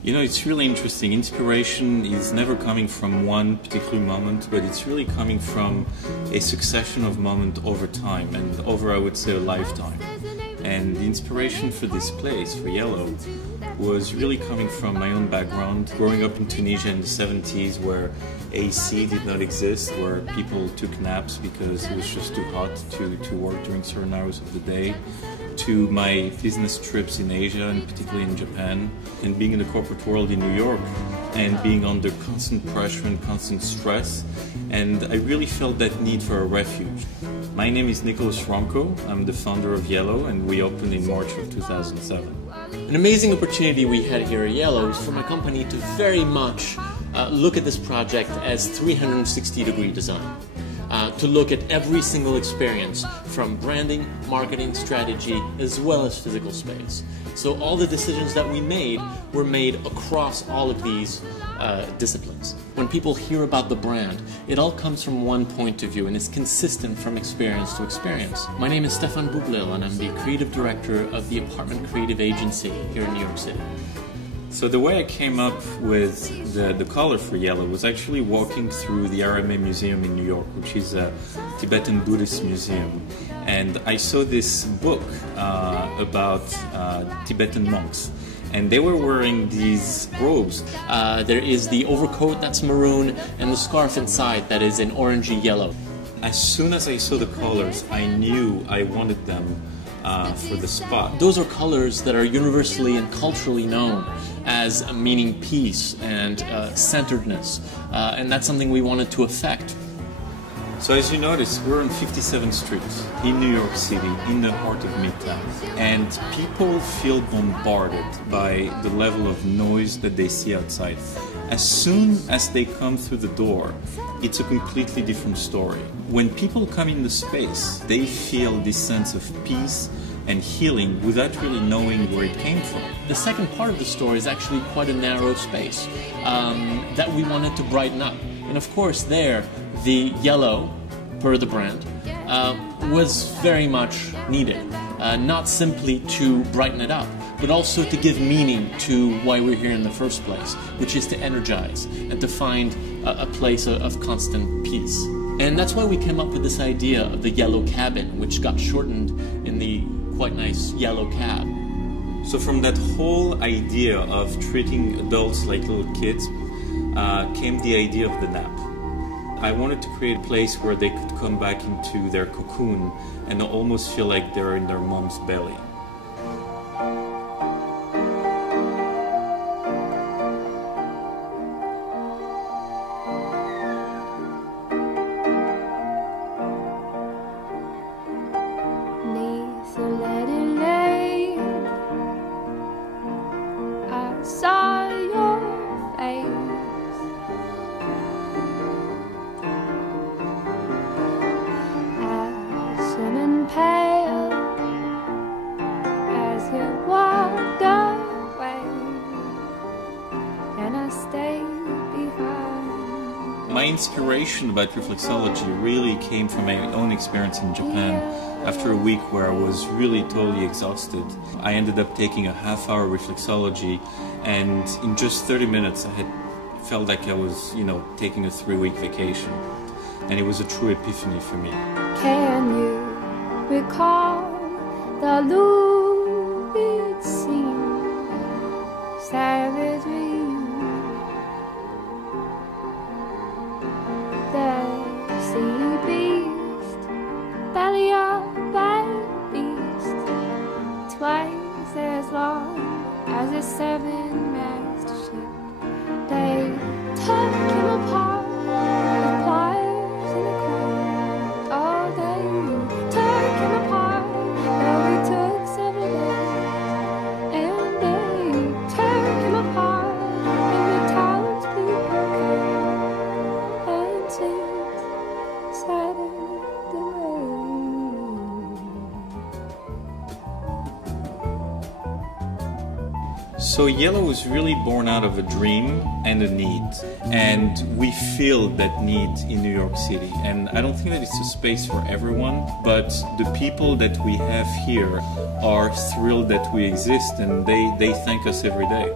You know, it's really interesting. Inspiration is never coming from one particular moment, but it's really coming from a succession of moments over time and over, I would say, a lifetime. And the inspiration for this place, for Yelo, was really coming from my own background. Growing up in Tunisia in the 70s, where AC did not exist, where people took naps because it was just too hot to work during certain hours of the day, to my business trips in Asia and particularly in Japan, and being in the corporate world in New York and being under constant pressure and constant stress, and I really felt that need for a refuge. My name is Nicolas Ronco. I'm the founder of Yelo, and we opened in March of 2007. An amazing opportunity we had here at Yelo is for my company to very much look at this project as 360-degree design. To look at every single experience from branding, marketing, strategy, as well as physical space. So all the decisions that we made were made across all of these disciplines. When people hear about the brand, it all comes from one point of view and is consistent from experience to experience. My name is Stefan Bublil and I'm the creative director of the Apartment Creative Agency here in New York City. So the way I came up with the color for Yelo was actually walking through the RMA Museum in New York, which is a Tibetan Buddhist museum. And I saw this book about Tibetan monks. And they were wearing these robes. There is the overcoat that's maroon and the scarf inside that is in orangey yellow. As soon as I saw the colors, I knew I wanted them for the spot. Those are colors that are universally and culturally known as meaning peace and centeredness, and that's something we wanted to affect. So as you notice, we're on 57th Street in New York City, in the heart of Midtown, and people feel bombarded by the level of noise that they see outside. As soon as they come through the door, it's a completely different story. When people come in the space, they feel this sense of peace and healing without really knowing where it came from. The second part of the story is actually quite a narrow space that we wanted to brighten up. And of course there, the yellow, per the brand, was very much needed. Not simply to brighten it up, but also to give meaning to why we're here in the first place, which is to energize and to find a place of constant peace. And that's why we came up with this idea of the yellow cabin, which got shortened in the quite nice yellow cab. So from that whole idea of treating adults like little kids came the idea of the nap. I wanted to create a place where they could come back into their cocoon and almost feel like they're in their mom's belly. Saw your face ashen and pale as you walked away, and I stayed behind. My inspiration about reflexology really came from my own experience in Japan. After a week where I was really totally exhausted, I ended up taking a half-hour reflexology, and in just 30 minutes I had felt like I was, taking a 3-week vacation. And it was a true epiphany for me. Can you recall the lurid scene, savagery? The sea beast, belly up by beast, twice as long as a 7-mast ship. They took him apart with pliers in the cold. Oh, they took him apart, and we took several days. And they took him apart, and the townspeople came and since Saturday away. So Yelo was really born out of a dream and a need, and we feel that need in New York City. And I don't think that it's a space for everyone, but the people that we have here are thrilled that we exist, and they thank us every day.